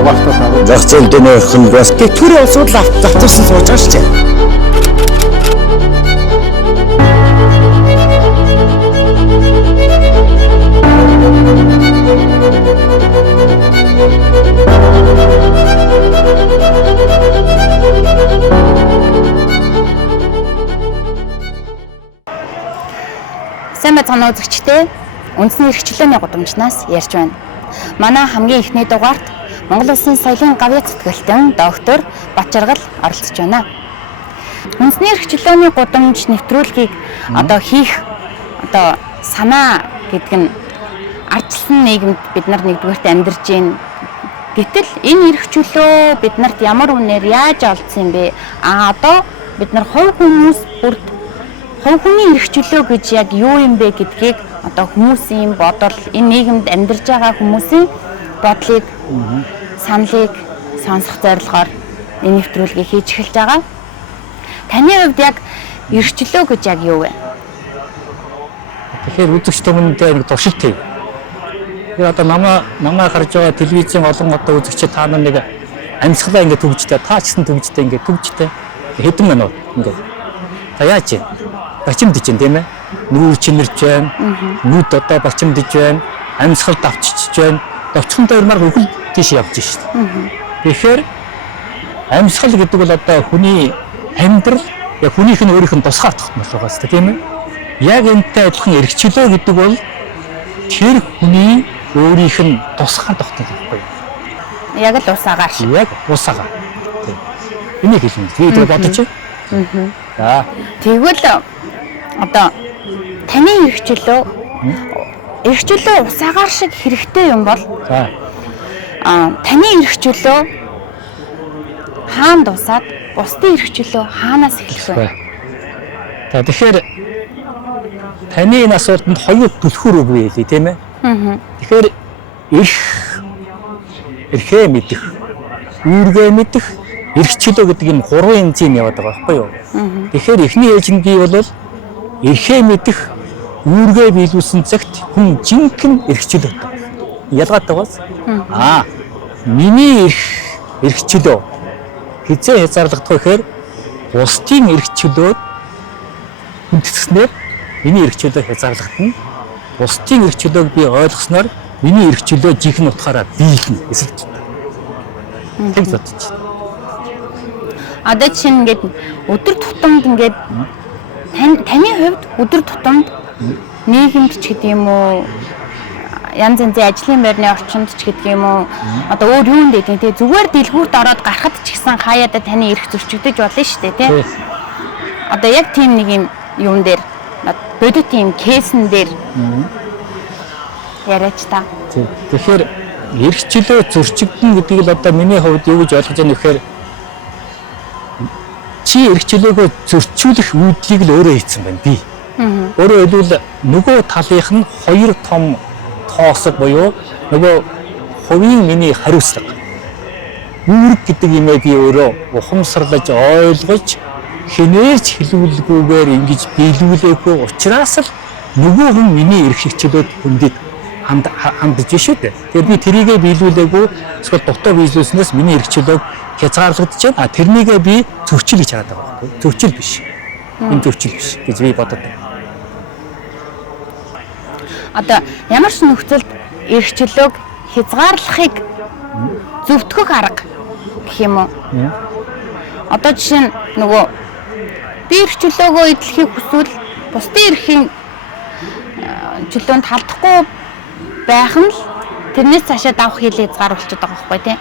угаалтаа зах зээл дэнийх нь бас тэр улсууд завтарсан сууж байгаа шүү дээ. Сайн байцгаана уу үзэгчдээ. Үндэсний эрхчлөөний гудамжнаас ярьж байна. Манай хамгийн эхний дугаарт Монгол Улсын соёлын гавьяа цэцгэлтэн доктор Бачаргал оролцож байна. Үндэсний эрхчлөөний гудамж нэвтрүүлгийг хийх санаа гэдэг нь ардчилсан нийгэмд бид нар нэгдүгээрт амьдарч байна. Гэтэл энэ эрхчлөө бид нарт ямар үнээр яаж олдсон юм бэ? Одоо бид нар хувь хүмүүс бүрд хувь хүний эрхчлөө гэж яг юу юм бэ гэдгийг хүмүүсийн бодол, энэ нийгэмд амьдарч байгаа хүмүүсийн бодлыг, саналыг сонсох зорилгоор энэ нэвтрүүлгийг хийж эхэлж байгаа. Таны хувьд яг эрхчлөө гэж яг юу вэ? Тэгэхээр үзэгчтэй хүмүүндээ нэг туршилт. Тэр намаа харж байгаа телевизийн олон үзэгчид та нар нэг амьсгалаа ингэ төгжтэй, та ч гэсэн төгжтэй ингэ төгжтэй хэдэн минут ингэ. Та яаж вэ? Бачимдж байна тийм ээ. Нүүр чимэрч байна. Нүд бачимдж байна. Амьсгал давчиж байна. Довчхонтой өрмөр хөвгөл тийш явж шүү дээ. Тэгэхээр амьсгал гэдэг бол хүний амьдрал, яг хүнийх нь өөрийнх нь тусгаар тогтмол байгаа шүү дээ тийм ээ. Яг энэтэй адилхан эрхчлөө гэдэг бол тэр хүний өөрийнх нь тусгаар тогтмол байхгүй юу? Яг л усаагаар шиг. Яг усаагаар. Тийм. Энийг хэлнэ. Тэгээд бодож байна. За. Тэгвэл таны эрхчлөө усаагаар шиг хэрэгтэй юм бол таны эрхчлөө хаана дуусаад бусдын эрхчлөө хаанаас эхлэх вэ? За тэгэхээр таны энэ асуултанд хоёр түлхүүр үг байлээ тийм ээ. Тэгэхээр эрхээ мэдэх, үүргээ мэдэх, эрхчлөө гэдэг юм гурван энзим яваад байгаа байхгүй юу? Тэгэхээр эхний ээлжинд бий бол эрхээ мэдэх, үүргээ биелүүлсэн цагт хүн жинхэнэ эрхчлөө. Ялгаатай бас миний эрхчлөө хизээ хязгаарлагдах гэхээр бусдын эрхчлөөд хүндэтгснээр миний эрхчлөө хязгаарлагдана. Бусдын эрхчлөөг би ойлгосноор миний эрхчлөө жинхэнэ утгаараа биелнэ гэсэн. Тэг бодож. Одоо чинь ингээд өдөр тутамд ингээд таны хувьд өдөр тутамд нийгэмд ч гэдэг юм уу, янз янзын ажлын байрны орчинд ч гэдэг юм уу, өөр юунд гэдэг тийм зүгээр дэлгүүрт ороод гарахад ч гэсэн хаяада таны эрх зөрчигдөж болно шүү дээ тийм. Яг тийм нэг юм дээр бодит тийм кейсэн дээр яриач та. Тэгэхээр эрхчлөө зөрчигдөн гэдгийг л миний хувьд юу гэж ойлгож байна вэ гэхээр чи эрхчлөөгөө зөрчүүлэх үйдлийг л өөрөө хийсэн байна би. Өөрөөр хэлбэл нөгөө талынх нь хоёр том тоосог буюу нөгөө хувийн миний хариуцлага. Үүрэг гэдэг юмээ би өөрөө ухамсарлаж ойлгож хинээрч хэлүүлгүйгээр ингэж биелүүлээгүй учраас л нөгөө хүн миний эрхчлөөд хүндэд хандж шүү дээ. Тэгэхээр би тэрийгэ биелүүлээгүй эсвэл дутуу биелүүлснээс миний эрхчлөөг хязгаарлагдаж байна. Тэрнийгээ би зөрчил гэж хараад байгаа байхгүй. Зөрчил биш. Энэ зөрчил биш гэж би бодод байна. Ямар ч нөхцөлд эрхчлөөг хязгаарлахыг зөвтгөх арга гэх юм уу? Жишээ нь нөгөө би эрхчлөөгөө эдлэхийг хүсвэл бусдын эрхийн чөлөөнд халдахгүй байх нь л тэрнээс цаашаа давах хилээ хязгааруулчихад байгаа байхгүй тийм.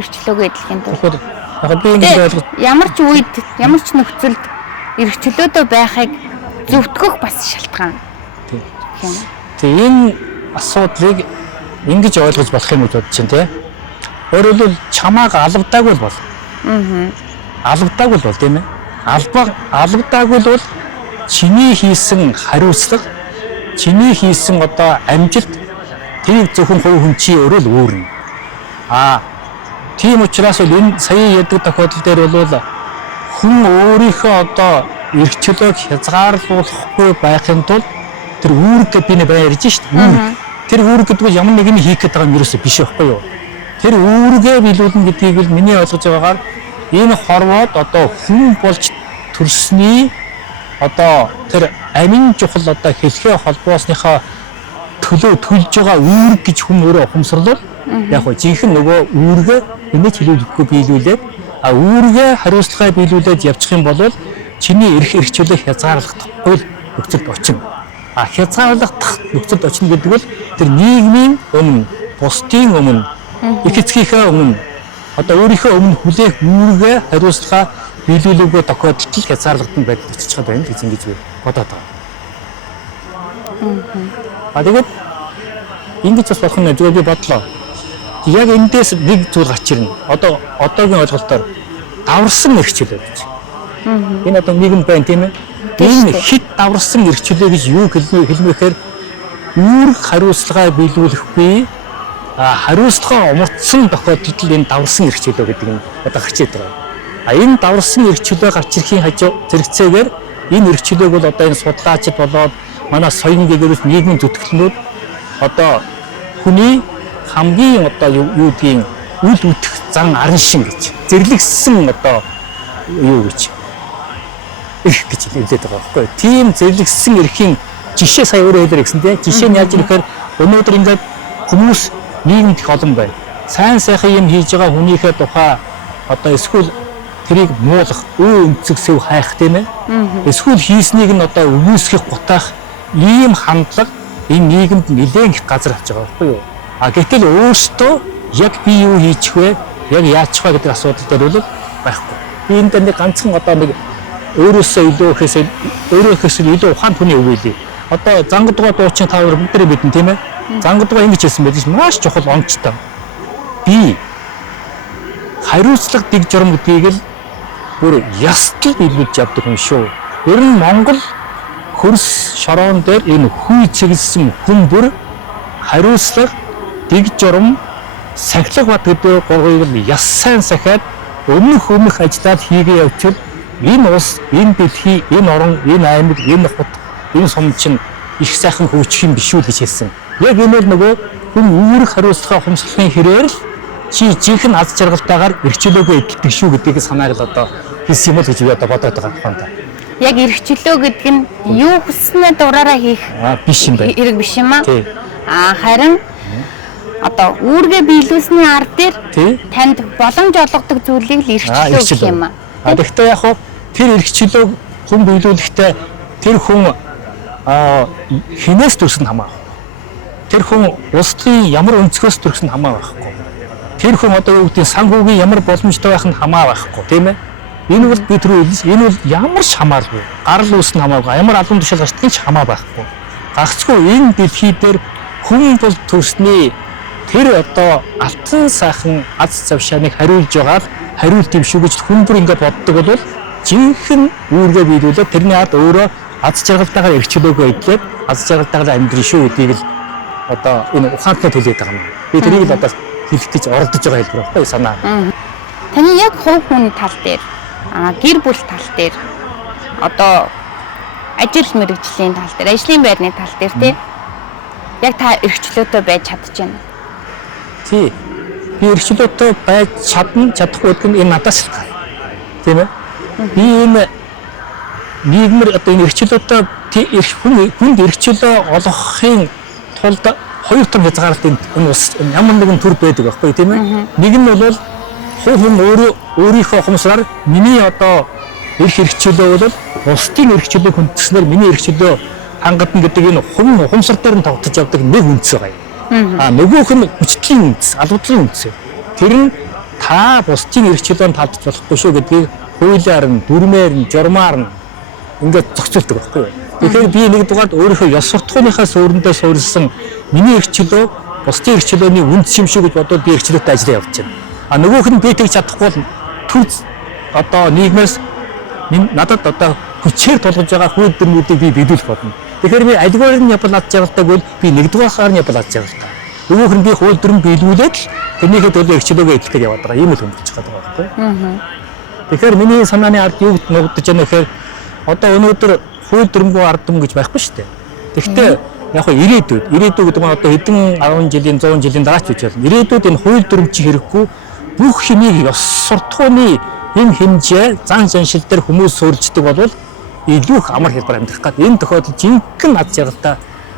Эрхчлөөгөө эдлэхийн тулд. Ямар ч үед, ямар ч нөхцөлд эрхчлөөдөө байхыг зөвтгөх бас шалтгаан. Энэ асуудлыг ингэж ойлгож болох юм гэж бодож байна тийм. Өөрөөр хэлбэл чамааг алавдаагүй бол. Алавдаагүй бол тийм ээ. Алавдаагүй бол чиний хийсэн хариуцлага, чиний хийсэн амжилт тэрийг зөвхөн хувь хүн чи өөрөө л үүрнэ. Тийм учраас энэ сая яддаг тохиолдол дээр бол хүн өөрийнхөө эрхчлөөг хязгаарлуулахгүй байхын тулд тэр үүрэг гэдэг би нэ баяр ярьж шít. Тэр үүрэг гэдэг нь ямар нэгний хийх гэдэг юм ерөөсөө биш байхгүй юу? тэр үүргээ биелүүлнэ гэдгийг л миний ойлгож байгаагаар энэ хорвоод одоо хүн болж төрсний одоо тэр амин чухал одоо хэлхээ холбоосныхоо төлөө төлж байгаа үүрэг гэж хүн өөрөө ухамсарлал яг хөө жинхэнэ нөгөө үүргээ энэ хэлүүлэхгүй биелүүлээд үүргээ хариуцлагаа биелүүлээд явчих юм бол чиний эрх эрхчлөлөө хязгаарлахдаггүй л нөхцөлд очино. Хязгаарлахдах нөхцөлд очино гэдэг бол тэр нийгмийн өмнө, бусдын өмнө, их эцгийнхээ өмнө одоо өөрийнхөө өмнө хүлээх үүргээ хариуцлагаа биелүүлээгүй тохиолдолд хязгаарлагдсан байдалд очиж байгаа юм гэж ингэж бодоод байгаа. Тэгээд ингэж бас болох нь зүгээр би бодлоо. Яг эндээс нэг зүйл гарч ирнэ. Одоогийн ойлголтоор даварсан эрх чөлөө гэж. Энэ одоо нийгэм байна тийм ээ. Энэ хит даварсан эрх чөлөө гэж юу хэлмэхээр үүрэг хариуцлагаа биелүүлэхгүй хариуцлагаа умартсан тохиолдолд энэ даварсан эрх чөлөө гэдэг нь одоо гарч ирдэг байгаа. Энэ даварсан эрх чөлөө гарч ирэхийн хажуу зэрэгцээгээр энэ эрх чөлөөг бол одоо энэ судлаачид болоод манай соён гээгээрс нийгмийн зүтгэлнүүд одоо хүний хамгийн одоо юу гэдгийг үл үтх зан аран шин гэж зэрлэгсэн одоо юу гэж эрх гэж хэлээд байгаа байхгүй. Тийм зэрлэгсэн эрхийн жишээ сая өөрөө хэлэр гэсэн тийм жишээ нь яаж ирэхээр өнөөдөр ингээд хүмүүс нийгэмд их олон байна. Сайн сайхан юм хийж байгаа хүнийхээ тухай одоо эсвэл тэрийг муулах, өнцөг сэв хайх тийм ээ. Эсвэл хийснийг нь одоо өгөөсгөх гутаах ийм хандлага энэ нийгэмд нэлээд их газар авч байгаа байхгүй юу? Гэтэл өөртөө яг би юу хийчих вэ? Яг яачих вэ гэдэг асуудал дээр бол байхгүй. Би энэ дээр нэг ганцхан одоо нэг өөрөөсөө өөрөөсөө илүү ухаан хүний үг хэлье. Одоо зангадгаа дуучин та хоёр бүгдээ мэднэ тийм ээ. Зангадгаа ингэж хэлсэн байдаг чинь маш чухал онцтой. Би хариуцлага дэг журам гэдгийг л бүр ястал биелүүлж явдаг хүн шүү. Ер нь Монгол хөрс шороон дээр энэ хүй цэглэсэн хүн бүр хариуцлага дэг журам сахилга бат гэдэг гурвыг л яс сайн сахиад өмнөх ажиллаад хийгээ явуул энэ улс, энэ дэлхий, энэ орон, энэ аймаг, энэ хот, энэ сум чинь их сайхан хөгжих юм биш үү гэж хэлсэн. Яг энэ бол нөгөө хүн үүрэг хариуцлага ухамсарлахын хэрээр л чи жинхэнэ аз жаргалтайгаар эрхчлөөгөө эдэлдэг шүү гэдгийг санааг л одоо хэлсэн юм л гэж би одоо бодоод байгаа юм да. Яг эрхчлөө гэдэг нь юу хүснээ дураараа хийх биш юм байна. Эрэг биш юм аа. Харин одоо үүргээ биелүүлсний ард дээр танд боломж олгодог зүйлийг л эрхчлөө гэх юм аа. Тэгэхдээ яг хөө тэр эрхчлөөг хүн биелүүлэхдээ тэр хүн хинээс төрсөн хамаа. Тэр хүн улсын ямар өнцгөөс төрсөн хамаа байхгүй. Тэр хүн одоо юу гэдэг санхүүгийн ямар боломжтой байх нь хамаа байхгүй тийм ээ. Энэ бол би түрүү хэлсэн. Энэ бол ямар ч хамааргүй. Гарал үүс нь хамаагүй. Ямар албан тушаал гарчдгийг ч хамаа байхгүй. Гагцгүй энэ дэлхий дээр хүн бол төрсний тэр одоо алтан сайхан аз завшааныг хариулж байгаа хариулт юм шүү гэж хүн бүр ингээд боддог бол жинхэнэ үүргээ биелүүлээд тэрний ард өөрөө аз жаргалтайгаар эрхчлөөгөө эдлээд аз жаргалтайгаар амьдрын шүү гэдгийг л одоо энэ ухаантай хэлээд байгаа юм. Би тэрийг л одоо хэлэхдээ оролдож байгаа хэлбэр байхгүй санаа. Таны яг хувь хүн тал дээр гэр бүл тал дээр одоо ажил мэргэжлийн тал дээр ажлын байрны тал дээр тий яг та эрхчлөөтэй байж чадчихна. Тий. Би эрхчлөөтэй байж чадахгүй гэдэг нь энэ надаас л гай. Тийм ээ. Би энэ нийгмэр одоо энэ эрхчлөөтэй хүнд эрхчлөө олгохын тулд хоёр том хязгаарлалт энэ ус ямар нэгэн төр байдаг байхгүй тийм ээ. Нэг нь бол хүн өөрийнхөө ухамсараар миний одоо эрх эрхчлөө бол бусдын эрхчлөөг хүндэснээр миний эрхчлөө хангадна гэдэг энэ хүн ухамсар дээр нь тогтож явдаг нэг үндэс байгаа юм. Нөгөөх нь хүчтлийн үндэс, албадлын үндэс. Тэр нь та бусдын эрхчлөөнд талдж болохгүй шүү гэдгийг хуулиар нь, дүрмээр нь, журмаар нь ингээд зохицуулдаг байхгүй юу? Тэгэхээр би нэг дугаард өөрийнхөө ёс суртахууныхаа суурьндээ суурилсан миний эрхчлөө бусдын эрхчлөөний үндэс юм шүү гэж бодоод би эрхчлөөтэй ажиллаа явж байна. Нөгөөх нь би тэгж чадахгүй бол төр одоо нийгмээс надад одоо хүчээр тулгаж байгаа хууль дүрмүүдийг би биелүүлэх бодно. Тэгэхээр би альгаар нь явбал аз жаргалтай бол би нэгдүгээр нь явбал аз жаргалтай. Нөгөөх нь би хууль дүрм биелүүлээд л тэрнийхээ төлөө эрхчлөөгөө эдлэх гэж яваад байгаа. Ийм л хөнгөлж байгаа байхгүй. Тэгэхээр миний санааны ард юу нуугдаж байна гэхээр одоо өнөөдөр хууль дүрмгүй ард түмэн гэж байхгүй шүү дээ. Тэгэхдээ Яг хөө ирээдүйд гэдэг нь одоо хэдэн 10 жилийн 100 жилийн дараа ч үгүй. Ирээдүйд энэ хууль дүрм чи хэрэггүй бүх хэмийг ёс суртахууны хэм хэмжээ зан заншил дээр хүмүүс суурьждаг болвол илүү их амар хэлбэр амьдрах гэдэг. Энэ тохиолдолд жинхэнэ над жаргалтай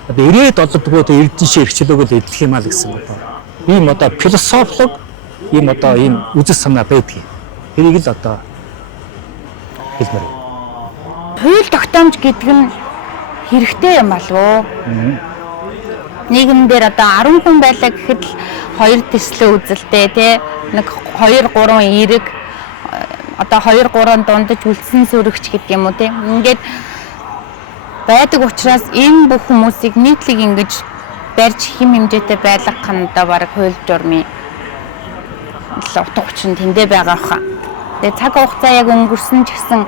одоо ирээд олддгоо эрдэнэшээ хэрэгчлөөгөл эдлэх юм аа л гэсэн одоо ийм одоо философик ийм одоо ийм үзэл санаа байдгийг. Тэрийг л одоо хэлмээр. Хууль тогтоомж гэдэг нь хэрэгтэй юм болов уу? Нийгэм дээр одоо 10 хүн байлаа гэхэд л 2 төслөө үзэлтэй тий нэг 2 3 эерэг одоо 2 3 дундаж үлдсэн сүрэгч гэдэг юм уу тий ингээд байдаг учраас энэ бүх хүмүүсийг нийтлэг ингэж барьж хэм хэмжээтэй байлгах нь одоо баг хууль журмын утга учир нь тэндээ байгаа хаа. Тэгээ цаг хугацаа яг өнгөрсөн ч гэсэн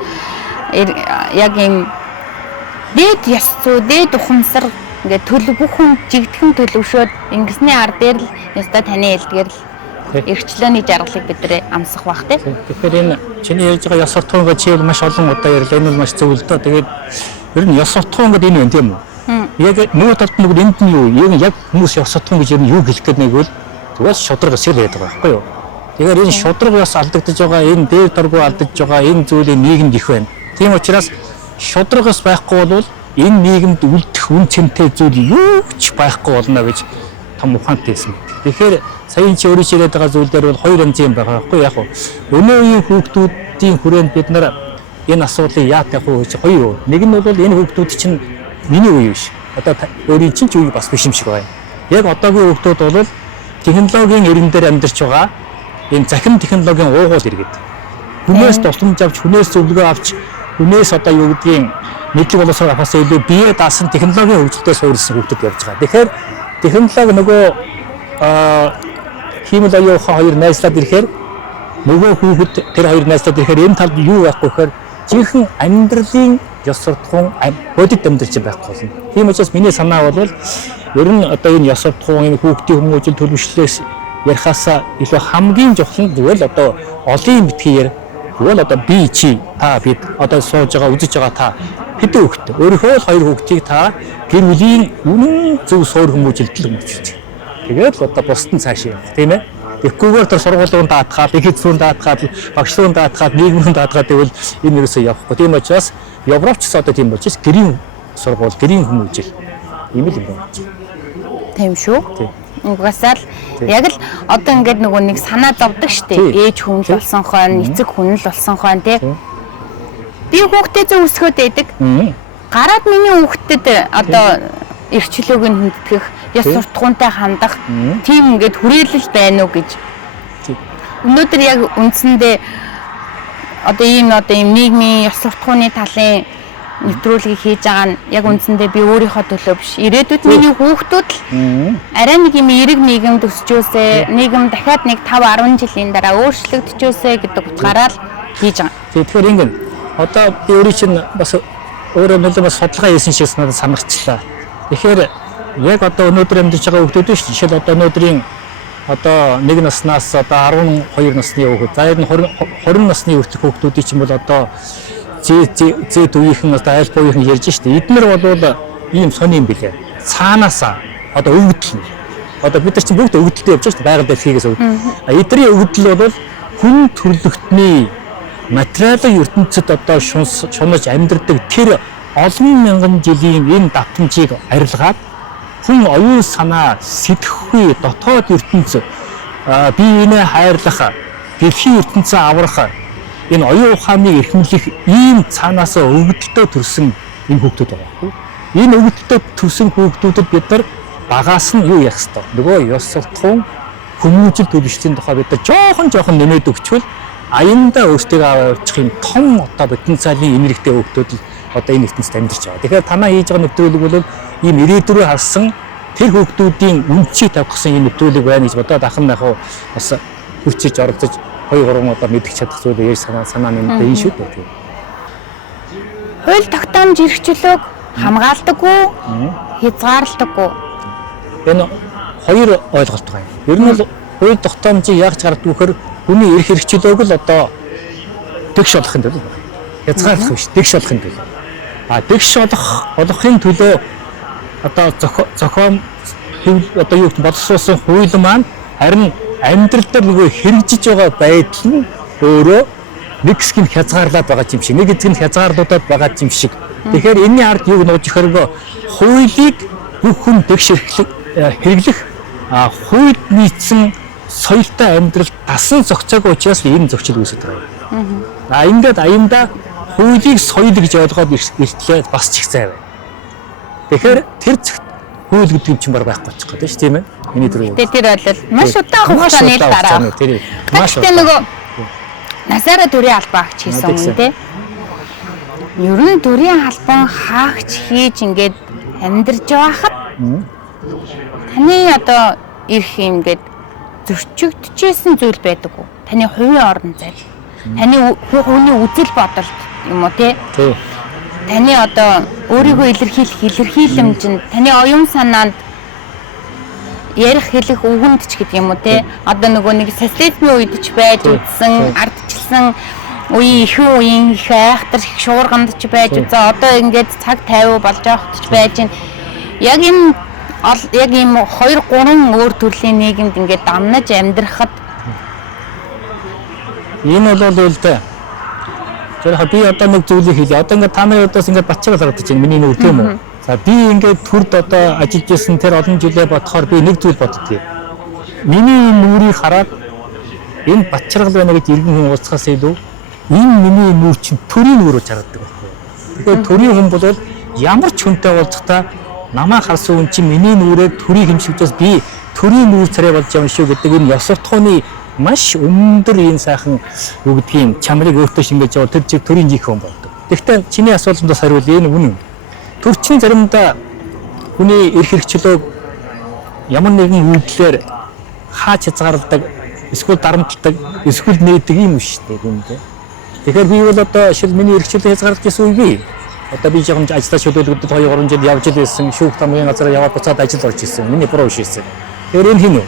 яг ийм дээд ёс зүй, дээд ухамсар ингээд төлөв бүх хүн жигдхэн төлөвшөөд ингэсний ар дээр л ёстой таны хэлдгээр л эрхчлөөний жаргалыг бид амсах бах тий. Тэгэхээр энэ чиний ярьж байгаа ёс суртахуунгаа чи маш олон удаа ярьлаа. Энэ бол маш зөв л доо. Тэгээд ер нь ёс суртахуун гэдэг энэ юм тийм үү? Яг нөгөө талд нь энд нь юу? Яг хүмүүс ёс суртахуун гэж ер нь юу хэлэх гээд нэг бол тэгээс шудраг ёс л байдаг байхгүй юу? Тэгэхээр энэ шудраг ёс алдагдаж байгаа, энэ дээр дургу алдагдж байгаа, энэ зүйлийг нийгэмд их байна. Тийм учраас шудраг ёс байхгүй бол энэ нийгэмд үлдэх үн цэнтэй зүйл юу ч байхгүй болно гэж том ухаантай байсан. Тэгэхээр саяын чи өөрөө хэлээд байгаа зүйлдер бол хоёр янзын юм байгаа байхгүй яг нь өнөө үеийн хүүхдүүдийн хүрээнд бид нар энэ асуудлыг яат явах вэ гэж хоёр. Нэг нь бол энэ хүүхдүүд чинь миний үе биш. Одоо өөрийн чинь ч үе бас биш юм шиг байна. Яг одоогийн хүүхдүүд бол технологийн иргэн дээр амьдарч байгаа энэ захин технологийн уугуул иргэд. Хүнээс тусламж авч, хүнээс зөвлөгөө авч, хүнээс одоо юу гэдгийг мэдлэг боловсрол авахаас илүү бие даасан технологийн хөгжилтөд суурилсан хүүхдүүд явж байгаа. Тэгэхээр технологи нөгөө хиймэл оюухан хоёр найзлаад ирэхээр нөгөө хүүхэд тэр хоёр найзлаад ирэхээр энэ талд юу байхгүй гэхээр жинхэнэ амьдралын ёс суртахуун бодит амьдрал чинь байхгүй болно. Тийм учраас миний санаа бол ер нь одоо энэ ёс суртахуун энэ хүүхдийн хүмүүжил төлөвшлээс ярихаасаа илүү хамгийн чухал нь зүгээр л одоо олон битгээр тэгвэл одоо би чи та бид одоо сууж байгаа үзэж байгаа та хэдэн хүүхэд өөрийнхөө л хоёр хүүхдийг та гэр бүлийн үнэн зөв суур хүмүүжилтэл хүмүүжүүлж. Тэгээд л одоо бусд нь цааш явах тийм ээ. Тэгэхгүйгээр тэр сургуулийн даатгаад, их эзэн даатгаад, багшлын даатгаад, нийгмийн даатгаад гэвэл энэ юусоо явахгүй. Тийм учраас Европч ч одоо тийм болж байна. Гэрийн сургууль, гэрийн хүмүүжил ийм л юм байна. Тийм шүү. Угсаал яг л одоо ингээд нөгөө нэг санаа зовдөг штеп. Ээж хүн л болсон хойно, эцэг хүн л болсон хойно тий. Би хүүхдээ зөв өсгөөд байдаг. Гараад миний хүүхдэд одоо эрхчлөөг нь хүндэтгэх, ёс суртахуунтай хандах тийм ингээд хүрээлэл байна уу гэж. Өнөөдөр яг үндсэндээ одоо ийм нийгмийн ёс суртахууны талын нэвтрүүлгийг хийж байгаа нь яг үндсэндээ би өөрийнхөө төлөө биш. Ирээдүйд миний хүүхдүүд л арай нэг юм эерэг нийгэм төсчөөсэй, нийгэм дахиад нэг 5 10 жилийн дараа өөрчлөгдөжөөсэй гэдэг утгаараа л хийж байгаа. Тэгэхээр ингээд одоо би өөрөө чинь бас өөрөө нэлээд бас судалгаа хийсэн шиг надад санагчлаа. Тэгэхээр яг одоо өнөөдөр амьдарч байгаа хүүхдүүд шүү. Жишээл одоо өнөөдрийн одоо 1 наснаас одоо 12 насны хүүхэд, за энэ 20 насны хүүхдүүдийн чинь бол одоо зэт үеийнхэн одоо айл буuyхан ярьж штэ. Эднэр бол ийм сони юм билээ. Цаанаасаа одоо өвгдөл нь. Одоо бид нар чинь бүгд өвгдөлтэй явж штэ. Байгаль дэлхийгээс өвгдөл. Эдний өвгдөл бол хүн төрлөختний материалын ертөнцид одоо шунаж амьдардаг тэр олон мянган жилийн энэ давтамжийг арилгаад хүн оюун санаа, сэтгэхүй, дотоод ертөнц биеийнээ хайрлах, дэлхийн ертөнцөө аврах энэ оюун ухааныг эрхэмлэх ийм цаанаасаа өвгдөлтөд төрсэн энэ хүүхдүүд байгаа. Энэ өвгдөлтөд төрсэн хүүхдүүдэд бид нар багаас нь юу яах ёстой? Нөгөө ёс суртахуун хүмүүжил төлөвшлийн тухай бид нар жоохон нэмээд өгчвөл аяндаа өөртөө аваачих юм том одоо потенциалын энергитэй хүүхдүүд л одоо энэ ертөнцид амьдарч байгаа. Тэгэхээр танаа хийж байгаа нэвтрүүлэг бол ийм ирээдүрөө харсан тэр хүүхдүүдийн үнцийг тавьсан ийм нэвтрүүлэг байна гэж бодоод ахын нахуу бас хүчиж оролцож 2-3 удаа мэдчих чадах зүйлээ санаа нэмэлт энэ шүү дээ. Хууль тогтоомж эрхчлөөг хамгаалдаггүй, хязгаарлагдаггүй. Энэ хоёр ойлголт байна. Ер нь бол хууль тогтоомжийг яаж гаргадаг вөхөр хүний эрх хэрэгчлөөг л одоо тэгш болохын төлөө хязгаарлах биш, тэгш болохын төлөө. Тэгш болохын төлөө одоо зохион одоо юу гэдэг боловсруулсан хууль маань харин амьдрал дээр нөгөө хэрэгжиж байгаа байдал нь өөрөө нэг хэсгийг хязгаарлаад байгаа юм шиг, нэг хэсгийг хязгаарлуудад байгаа юм шиг. Тэгэхээр энэний ард юуг нууж ихэрэг хуулийг бүх хүн тэгш хэрэглэх хууль нийцсэн соёлтой амьдрал дасан зохицоогүй учраас ийм зөрчил үүсэж байгаа. Ингээд аяндаа хуулийг соёл гэж ойлгоод иртлээ бас ч их зай байна. Тэгэхээр тэр хууль гэдэг юм чинь байхгүй болчих гээд шүү тийм ээ. Миний төрөө. Тэр бол маш удаан хугацааны дараа. Гэхдээ нөгөө насаараа төрийн албан хаагч хийсэн юм тий. Ер нь төрийн албан хаагч хийж ингээд амьдарч байхад таны одоо ирэх ингээд зөрчигдөжсэн зүйл байдаг уу? Таны хувийн орон зай. Таны хүний үзэл бодол юм уу тий? Таны одоо өөрийгөө илэрхийлэх илэрхийлэмжинд таны оюун санаанд ярих хэлэх үгэнд ч гэдэг юм уу те одоо нөгөө нэг социализмын үед ч байж үзсэн ардчилсан үеийн их үеийн их айхтар их шуурганд ч байж үзээ одоо ингээд цаг 50 болж байхад ч байж байна. Яг ийм 2-3 өөр төрлийн нийгэмд ингээд дамнаж амьдрахад энэ бол үлдээ. Тэгэхээр би одоо нэг зүйлийг хэлье. Одоо ингээд та нарын удаас ингээд батчаал гаргаж байна. Миний нүүр тийм үү? За би ингээд төрд одоо ажиллаж байсан тэр олон жилээ бодохоор би нэг зүйл боддгийг. Миний нүрийг хараад энэ батчаргал байна гэж иргэн хүн уулзахаас илүү энэ миний нүр чинь төрийн нүр гэж харагддаг байхгүй. Тэгэхээр төрийн хүн бол ямар ч хүнтэй уулзахдаа намаа харсан хүн чинь миний нүрээр төрийг хэмжүүлж би төрийн нүр царай болж байгаа юм шүү гэдэг энэ ёс суртахууны маш өндөр ийм сайхан юу гэдгийг чамрыг өөртөө шингээж явал тэр чиг төрийн жих хүн болдог. Гэхдээ чиний асуултандаас хариул энэ үнэн. Төрчин заримдаа хүний эрх хэрэгчлөөг ямар нэгэн үйлдэлээр хаач хязгаарладаг, эсвэл дарамтлагдаг, эсвэл нээдэг юм шүү дээ гүндээ. Тэгэхээр би бол одоо шил миний эрх хэрэгчлээ хязгаарлаж гэсэн үг бий. Одоо би жоохон ажиллаж шүлүүлэгдэд 2-3 жил явж ирсэн, шүүх тамгийн газараа яваад буцаад ажил орж ирсэн. Миний буруу шийсэн. Тэгэхээр энэ хин үү?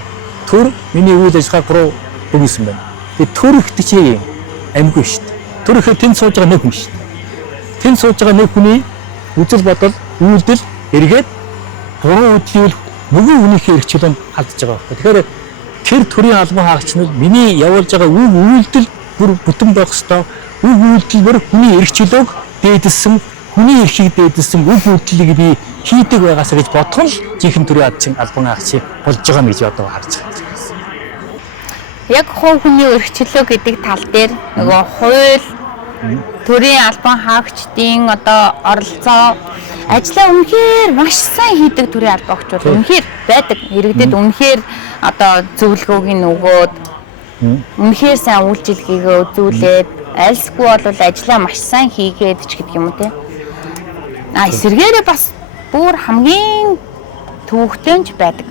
Төр миний үйл ажиллагааг буруу бүгсэн байна. Тэгээ төр ихтэй чи амьгүй шүү дээ. Төр ихэд тэнд сууж байгаа нэг хүн шүү дээ. Тэнд сууж байгаа нэг хүний үзэл бодол, үйлдэл эргээд буруу үйлдэл нөгөө хүнийхээ эрх чөлөөнд халдж байгаа байхгүй. Тэгэхээр тэр төрийн албан хаагчнууд миний явуулж байгаа үг үйлдэл бүр бүтэн байх ёстой. Үг үйлдэл бүр хүний эрх чөлөөг дээдэлсэн, хүний эрхийг дээдэлсэн үг үйлдэлийг би хийдэг байгаас гэж бодох нь жинхэнэ төрийн албан хаагч болж байгаа юм гэж одоо харж байна. Яг хувь хүний эрх чөлөө гэдэг тал дээр нөгөө хууль төрийн албан хаагчдын одоо оролцоо ажлаа үнэхээр маш сайн хийдэг төрийн албан хаагчид үнэхээр байдаг. Иргэдэд үнэхээр одоо зөвлөгөөг нь өгөөд үнэхээр сайн үйлчилгээгээ үзүүлээд альсгүй бол ажлаа маш сайн хийгээд ч гэдэг юм уу те. Эсвэргээрээ бас бүр хамгийн төвөгтэй байдаг.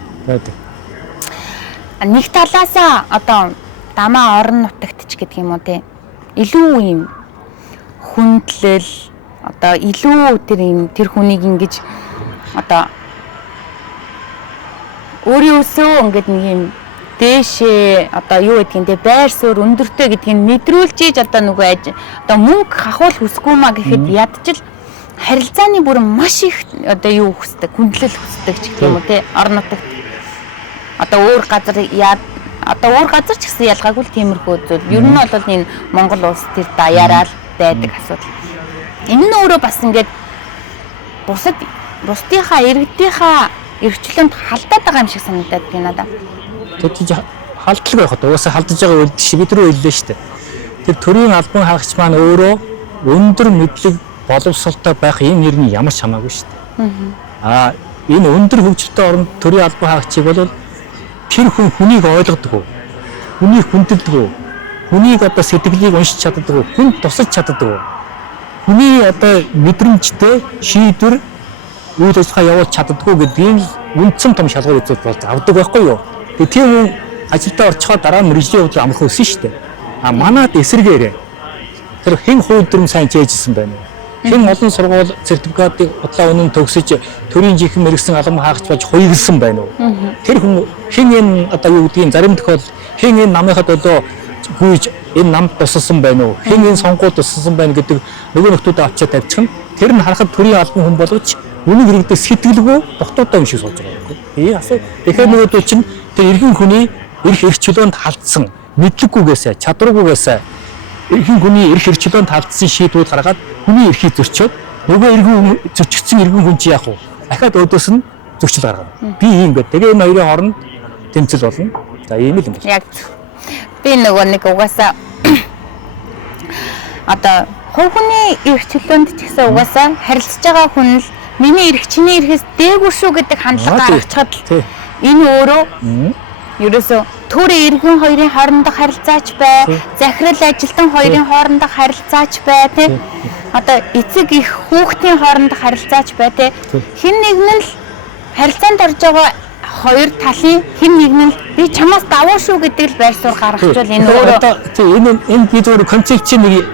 Нэг талаасаа одоо дамаа орон нутагт ч гэдэг юм уу те. Илүү юм хүндлэл одоо илүү тэр хүнийг ингэж одоо өөрөөсөө ингээд нэг юм дээшээ одоо юу гэдгийг те байр суурь өндөртэй гэдгийг мэдрүүлж ийж одоо нөгөө одоо мөнгө хахуул хүсгүй маа гэхэд ядчил харилцааны бүр маш их одоо юу хүсдэг хүндлэл хүсдэг ч гэх юм уу те орон нутагт одоо өөр газар одоо өөр газар ч гэсэн ялгаагүй тиймэрхүү зүйл ер нь бол энэ Монгол улс тэр даяараа байдаг асуудал. Энэ нь өөрөө бас ингээд бусдынхаа иргэдийнхаа эрхчлөөнд халдаад байгаа юм шиг санагдаад байна надад. Тэр чинь халдлага байх одоо уусаа халдаж байгаа үед чи бид рүү хэллээ шүү дээ. Тэр төрийн албан хаагч маань өөрөө өндөр мэдлэг боловсролтой байх энэ нэр нь ямар ч хамаагүй шүү дээ. Энэ өндөр хөгжилтэй оронд төрийн албан хаагчийг бол тэр хүнийг ойлгодог уу? Хүнийг хүндэлдэг үү? Хүнийг одоо сэтгэлийг уншиж чаддаг уу? Хүнд тусаж чаддаг уу? Хүний одоо мэдрэмжтэй шийдвэр үйл ажиллагаа явуулж чаддаг уу гэдгийг үндсэн том шалгуур үзүүлж болж авдаг байхгүй юу? Тэгээ тийм хүн ажилдаа орчихоо дараа нь мэргэжлийн хувьд амрах өсөн шүү дээ. Манад эсэргээрээ тэр хэн хууль дүрм сайн чийжсэн байна вэ? Хэн олон сургууль сертификатыг удаан өмнө төгсөж төрийн жинхэнэ мэргэсэн албан хаагч болж хуйгалсан байна уу? Тэр хүн хэн энэ одоо юу гэдгийг зарим тохиол хэн энэ намынхад болоо гүйж энэ намд тусалсан байна уу? Хэн энэ сонгуульд тусалсан байна гэдэг нөгөө нөхдүүд авчиад тавьчих нь тэр нь харахад төрийн албан хүн боловч Үүнийг иргэдэг сэтгэлгүй дотоодоо юм шиг суулж байгаа байхгүй. Энэ асуу. Тэгэхээр нөгөөдөө чинь тэр иргэн хүний эрх чөлөөнд халдсан, мэдлэггүйгээсээ, чадваргүйгээсээ иргэн хүний эрх чөлөөнд халдсан шийдвүүд гаргаад хүний эрхийг зөрчөөд нөгөө иргэн зөрчигдсэн иргэн хүн чи яах вэ? Дахиад өөдөөс нь зөрчил гаргана. Би ийм гэдэг. Тэгээ энэ хоёрын хооронд тэмцэл болно. За ийм л юм байна. Яг би нөгөө нэг угаасаа одоо хувь хүний эрх чөлөөнд ч гэсэн угаасаа харилцаж байгаа хүн л миний эрх чиний эрхээс дээгүүр шүү гэдэг хандлага гаргацгаад энэ өөрөө ерөөсөө төрийн иргэн хоёрын хоорондох харилцаач бай, захирал ажилтан хоёрын хоорондох харилцаач бай, тий. Одоо эцэг их хүүхдийн хоорондох харилцаач бай, тий. Хэн нэгэн нь л харилцаанд орж байгаа хоёр талын хэн нэгэн нь би чамаас давуу шүү гэдэг л байр суурь гаргахчвал энэ өөрөө тий энэ би зөвхөн концепцийн нэг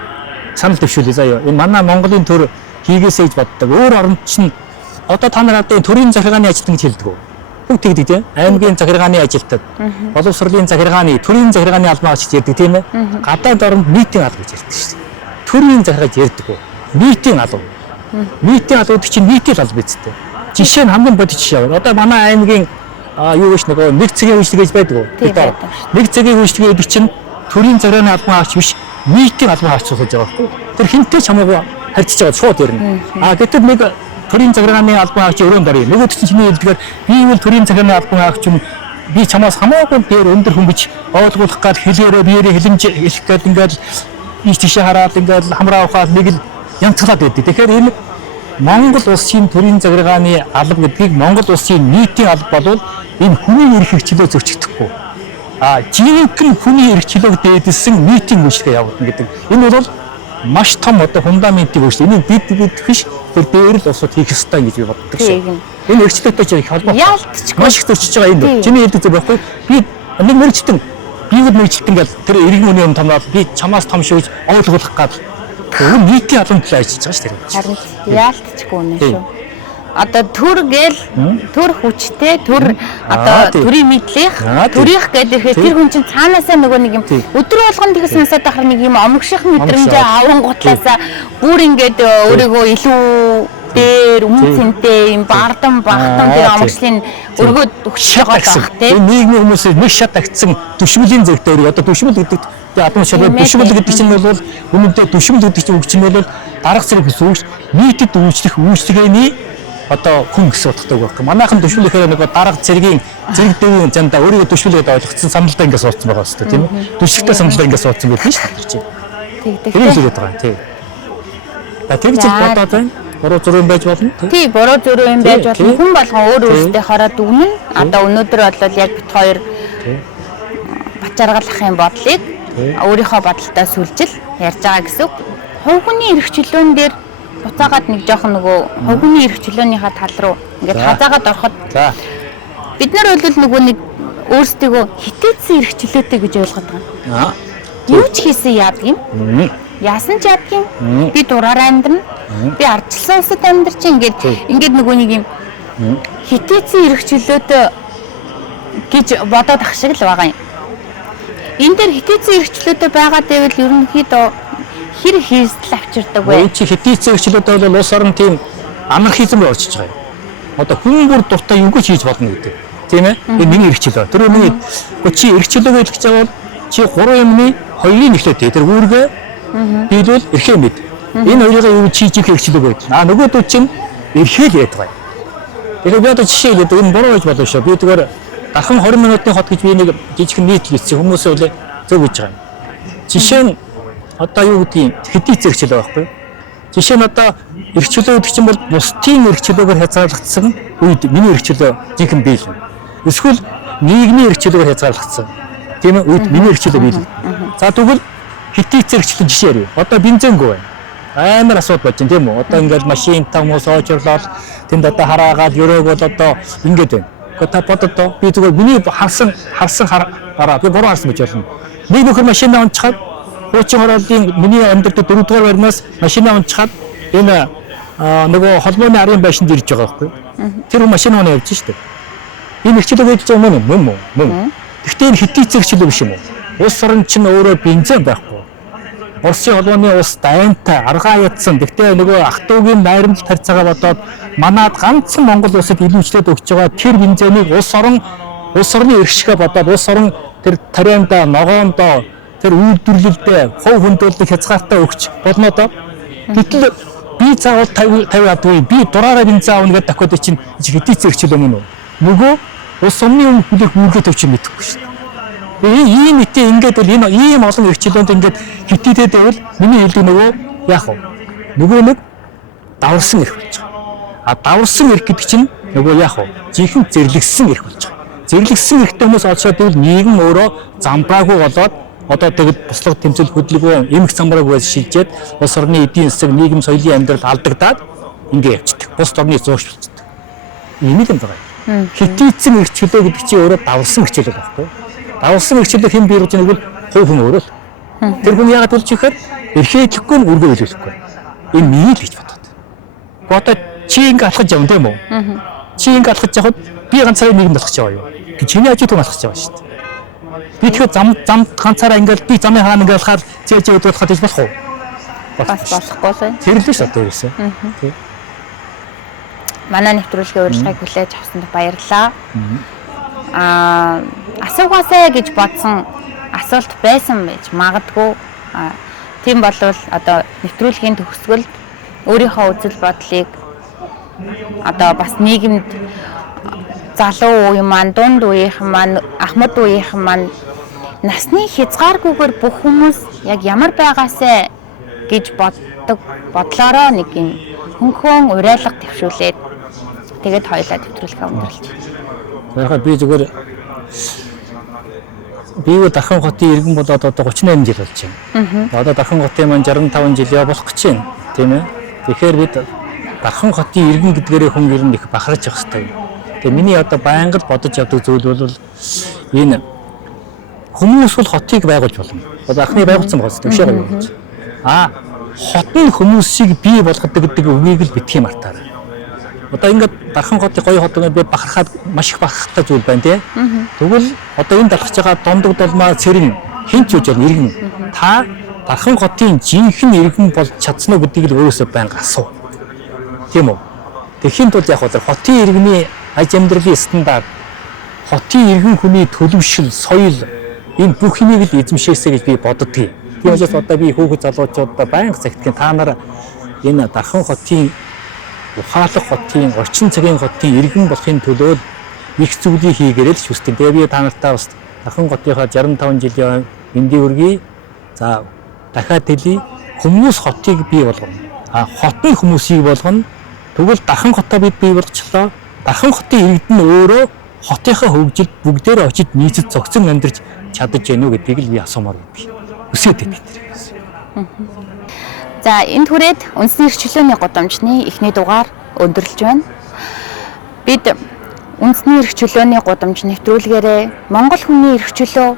санал төвшүүлээ заяа. Энэ манай Монголын төр хийгээсэй гэж боддог. Өөр оронд чинь одоо та нар одоо төрийн захиргааны ажилтан гэж хэлдэг үү? Бүгд тэгдэг тийм. Аймгийн захиргааны ажилтнууд, боловсролын захиргааны, төрийн захиргааны албан агч ярьдаг тийм ээ. Гадаад оронд нийтийн алба гэж ярьдаг шүү дээ. Төрийн захиргааж ярьдаг уу? Нийтийн алба. Нийтийн албад чинь нийтийн алба биз дээ. Жишээ нь хамгийн бодит жишээ байна. Одоо манай аймгийн юу гэж нөгөө нэг цагийн үйлчлэг гэж байдаг уу? Нэг цагийн үйлчлэг гэдэг чинь төрийн захиргааны албан агч биш, нийтийн албан агч болж байгаа байхгүй. Тэр хинтэй ч хамаагүй харьцаж байгаа шууд ярина. Гэтэл нэг төрийн захиргааны албан агч өрөөнд орё. Нөгөөд чинь чиний хэлдгээр би бол төрийн захиргааны албан агч юм би чамаас хамаагүй дээр өндөр хүн гэж ойлгуулах гал хэлээрээ биеэрээ хэлэмж хэлэх гээд ингээд ийш тийшээ хараад ингээд хамраа ухаад нэг л янцлаад байдгийг. Тэгэхээр энэ Монгол улсын төрийн захиргааны алба гэдгийг Монгол улсын нийтийн алба болвол энэ хүний эрх хчлөө зөрчигдөхгүй. Жинхэнэ хүний эрх чөлөөг дээдсэн нийтийн үйлчлэгээ явуулна гэдэг. Энэ бол маш том одоо фундаментыг өгч энийг бид биш тэр дээр л усууд хийх ёстой гэж би боддог шүү. Энэ эрх чөлөөтэй ч их холбоотой. Маш их зөрчиж байгаа энэ. Чиний хэлдэг зүйл байхгүй. Би нэг мэрэгчтэн биед мэрэгчтэн гэл тэр иргэн хүний юм томноод би чамаас том шүү гэж ойлгуулах гад. Тэр нийтийн албан төлөө ажиллаж байгаа шүү дээ. Харин яалтчгүй нэ шүү. Одоо төр гээл төр хүчтэй төр одоо төрийн мэдлэх төрийнх гэдэг тэр хүн чинь цаанаасаа нөгөө нэг юм өдөр болгоно тэгсэн насаад ахар нэг юм омгших мэдрэмжээ аван гутлаасаа бүр ингээд өөрийгөө илүү дээр үнцэнтэй юм бардам багтан тэр омгшлын өргөд өгч байгаа тийм энэ нийгмийн хүмүүсээс нэг шат агцсан түшмэлийн зэрэгтэй одоо түшмэл гэдэг адмын шалгал түшмэл гэдэг чинь бол өмнөдөө түшмэл гэдэг чинь үг чинь бол дарга зэрэг гэсэн үг нийтэд үйлчлэх үйлчлэгээний одоо хүн гэсэн утгатай үг байхгүй. Манайхан түшмэл гэхээр нэг дарга цэргийн зэрэг дэвийн зандаа өөрийгөө түшмэлгээд ойлгоцсон самлалдаа ингэ суудсан байгаа хэвээр тийм ээ. Түшигтэй самлалдаа ингэ суудсан гэдэг нь шүү дээ. Тэр хэлээд байгаа тийм. Тэгж бодоод байна. Буруу зүрх юм байж болно. Тий, буруу зүрх юм байж болно. Хүн болгон өөр өөртөө хараад дүгнэн. Одоо өнөөдөр бол яг бит хоёр бачаргалахын бодлыг өөрийнхөө бодолтой сүлжил ярьж байгаа гэсэн үг. Хувь хүний эрх чөлөөн дээр буцаагаад нэг жоохон нөгөө хувь хүний эрх чөлөөнийхөө тал руу ингээд хазаагаад ороход бид нар бол нөгөө нэг өөрсдийгөө хитэйцэн эрх чөлөөтэй гэж ойлгоод байгаа. Юу ч хийсэн яадаг юм. Яасан ч яадаг юм. Би дураараа амьдрна. Би ардчилсан улсад амьдарч ингээд нөгөө нэг юм хитэйцэн эрх чөлөөтэй гэж бодоод ах шиг л байгаа юм. Энэ дээр хитэйцэн эрх чөлөөтэй байгаа гэвэл ерөнхийдөө хэр хийсэл авчирдаг вэ? Энэ чи хитэйцэн эрх чөлөөтэй бол улс орн тийм анархизм руу очиж байгаа юм. Одоо хүн бүр дуртай юу гэж хийж болно гэдэг. Тийм ээ? Энэ миний эрх чөлөө. Тэр үний чи эрх чөлөө гэж байгаа бол чи 3 юмны хоёрын нэхлээд тэр үүргээ биелүүл эрхээ мэд. Энэ хоёроо юу хийж эрх чөлөө гэдэг. Нөгөөдөө чинь эрхээ л яадаг бай. Тэгэхээр би одоо жишээ хэлээд энэ буруу гэж болов шүү. Би зүгээр дархан 20 минутын хот гэж би нэг жижиг нийтлэл хийсэн хүмүүсээ үлээ зөв гэж байгаа юм. Жишээ нь одоо юу гэдгийг хэдийц эрх чөлөө байхгүй. Жишээ нь одоо эрх чөлөө гэдэг чинь бол бусдын эрх чөлөөгөөр хязгаарлагдсан үед миний эрх чөлөө жинхэнэ биелнэ. Эсвэл нийгмийн эрх чөлөөгөөр хязгаарлагдсан. Тийм ээ үед миний эрх чөлөө биелнэ. За тэгвэл хэдийц эрх чөлөө жишээ ярив. Одоо бензингүй байна. Амар асуудал болж байна тийм үү? Одоо ингээд машинтай хүмүүс оожрлол тэнд одоо хараагаад өрөөг бол одоо ингээд байна. Та бодоо би зүгээр миний харсан хараа би буруу харсан гэж байна. Нэг нөхөр машинаа унчаад хуучин хорооллын миний амьдралд 4 дугаар байрнаас машинаа унчаад энэ нөгөө холбооны арын байшинд ирж байгаа байхгүй. Тэр машинаа явж штэ. Энэ эрхчлөө гэж байгаа мөн. Гэхдээ энэ хэдий зэрэгчлөө биш юм уу? Улс орн чинь өөрөө бензин байхгүй. Оросын холбооны улс дайнтай аргаа ядсан. Гэхдээ нөгөө ах トゥ угийн найрамдал харьцаагаа бодоод манад ганцхан Монгол улсад илүүчлээд өгч байгаа тэр бензинийг улс орны эрхшгээ бодоод улс орон тэр тарианда ногоондоо тэр үйлдвэрлэлдээ хувь хөндөөлөлт хязгаартай өгч болно доо. Гэтэл би заавал 50 авдгүй би дураараа бензин аавна гэдэг тохиолдол чинь хэдий зэрэгчл юм уу? Нөгөө улс орны өмнө хүлээх үүргээ төвч мэдэхгүй шүү дээ. Ийм нийтээ ингээд бол энэ ийм олон эрхчлөөнд ингээд хитийдээд байвал миний хэлдэг нөгөө яах вэ? Нөгөө нэг даварсан эрх болж байгаа. А даварсан эрх гэдэг чинь нөгөө яах вэ? Жинхэнэ зэрлэгсэн эрх болж байгаа. Зэрлэгсэн эрхтэй хүмүүс олшоод ивэл нийгэм өөрөө замбраагүй болоод одоо тэгэд туслах тэмцэл хөдөлгөөн эмх замбрааг байж шилжээд улс орны эдийн засаг нийгэм соёлын амьдрал алдагдаад ингээд явчихдаг. Бус орны зөөш болчихдог. Ийм л юм байна. Хитийцэн эрхчлөө гэдэг чинь өөрөө даварсан эрхчлөө байхгүй. Давсан эрхчлөө хэн бий гэж нэг бол хувь хүн өөрөө л. Тэр хүн яагаад болж ихээр эрхээдлэхгүй үргээ үлээхгүй. Энэ миний л гэж бодоод. Одоо чи ингэ алхаж явна тийм үү? Чи ингэ алхаж явхад би ганцаараа нийгэм алхаж байгаа юу? Чиний ажил хүн алхаж байгаа шүү дээ. Би тэгэхээр зам ганцаараа ингээл би замын хаана ингээл алхаад зээж өдрөлөхөд гэж болох уу? Болохгүй л. Тэр л шүү дээ ерөөсөө. Тийм. Манай нэвтрүүлгийн урилгыг хүлээж авсанд баярлалаа. Асуугаасаа гэж бодсон асуулт байсан байж магадгүй. Тийм болвол одоо нэвтрүүлгийн төгсгөлд өөрийнхөө үзэл бодлыг одоо бас нийгэмд залуу үеийн маань, дунд үеийнхэн маань, ахмад үеийнхэн маань насны хязгааргүйгээр бүх хүмүүс яг ямар байгаасаа гэж боддог бодлороо нэг юм хөнхөн уриалга төвшүүлээд тэгээд хоёулаа нэвтрүүлгээ өндөрлж. Яг би зүгээр бие Дархан хотын иргэн болоод одоо 38 жил болж байна. Одоо Дархан хотын маань 65 жил яа болох гэж байна. Тийм ээ. Тэгэхээр бид Дархан хотын иргэн гэдгээрээ хүн ер нь их бахарч явах хэрэгтэй. Тэгээ миний одоо байнга бодож явдаг зүйл бол энэ хүмүүс бол хотыг байгуулж болно. Одоо анхны байгуулсан байгаа юм шиг байна. Хот нь хүмүүсийг бий болгодог гэдэг үгийг л битгий мартаарай. Одоо ингээд Дархан хотын гоё хот ингээд бахархаад маш их бахархтай зүйл байна тий. Тэгвэл одоо энэ далхаж байгаа дондог долмаа цэрэн хинч үж байгаа иргэн та Дархан хотын жинхэнэ иргэн болж чадсан уу гэдгийг л өөрөөсөө байнга асуу. Тийм үү? Тэгэхин тул яг бол хотын иргэний аж амьдралын стандарт, хотын иргэн хүний төлөвшил, соёл энэ бүх юмыг л эзэмшээсэй гэж би боддгийг. Тийм учраас одоо би хүүхэд залуучуудаа байнга загтгийн та нар энэ Дархан хотын ухаалаг хотын, орчин цагийн хотын иргэн болохын төлөө их зүйлийг хийгээрэй л хүсдэг. Тэгээ би та нартай бас Дархан хотынхаа 65 жилийн мэндийн үргийг за дахиад хэлье. Хүмүүс хотыг бий болгоно. Хот нь хүмүүсийг болгоно. Тэгвэл Дархан хотоо бид бий болгочлоо. Дархан хотын иргэд нь өөрөө хотынхаа хөгжилд бүгдээрээ очиж нийцэж зогцон амьдарч чадаж гэнэ үү гэдгийг л би асуумаар байна. Үсээд байна. За энэ түрээд үндэсний эрхчлөөний гудамжны эхний дугаар өндөрлж байна. Бид үндэсний эрхчлөөний гудамж нэвтрүүлгээрээ Монгол хүний эрхчлөө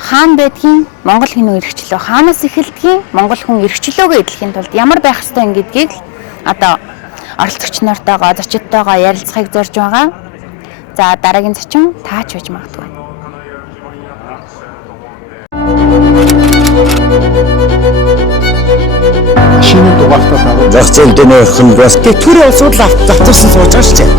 хаана байдгийг, Монгол хүний эрхчлөө хаанаас эхэлдгийг, Монгол хүн эрхчлөөгөө эдлэхийн тулд ямар байх ёстой гэдгийг одоо оролцогч нартайгаа, зочдтойгоо ярилцахыг зорж байгаа. За дараагийн зочин таач байж магадгүй. Шинэ дугаартаа зах зээл дэнийх нь бас тэр улсууд л автарсан сууж байгаа шүү дээ.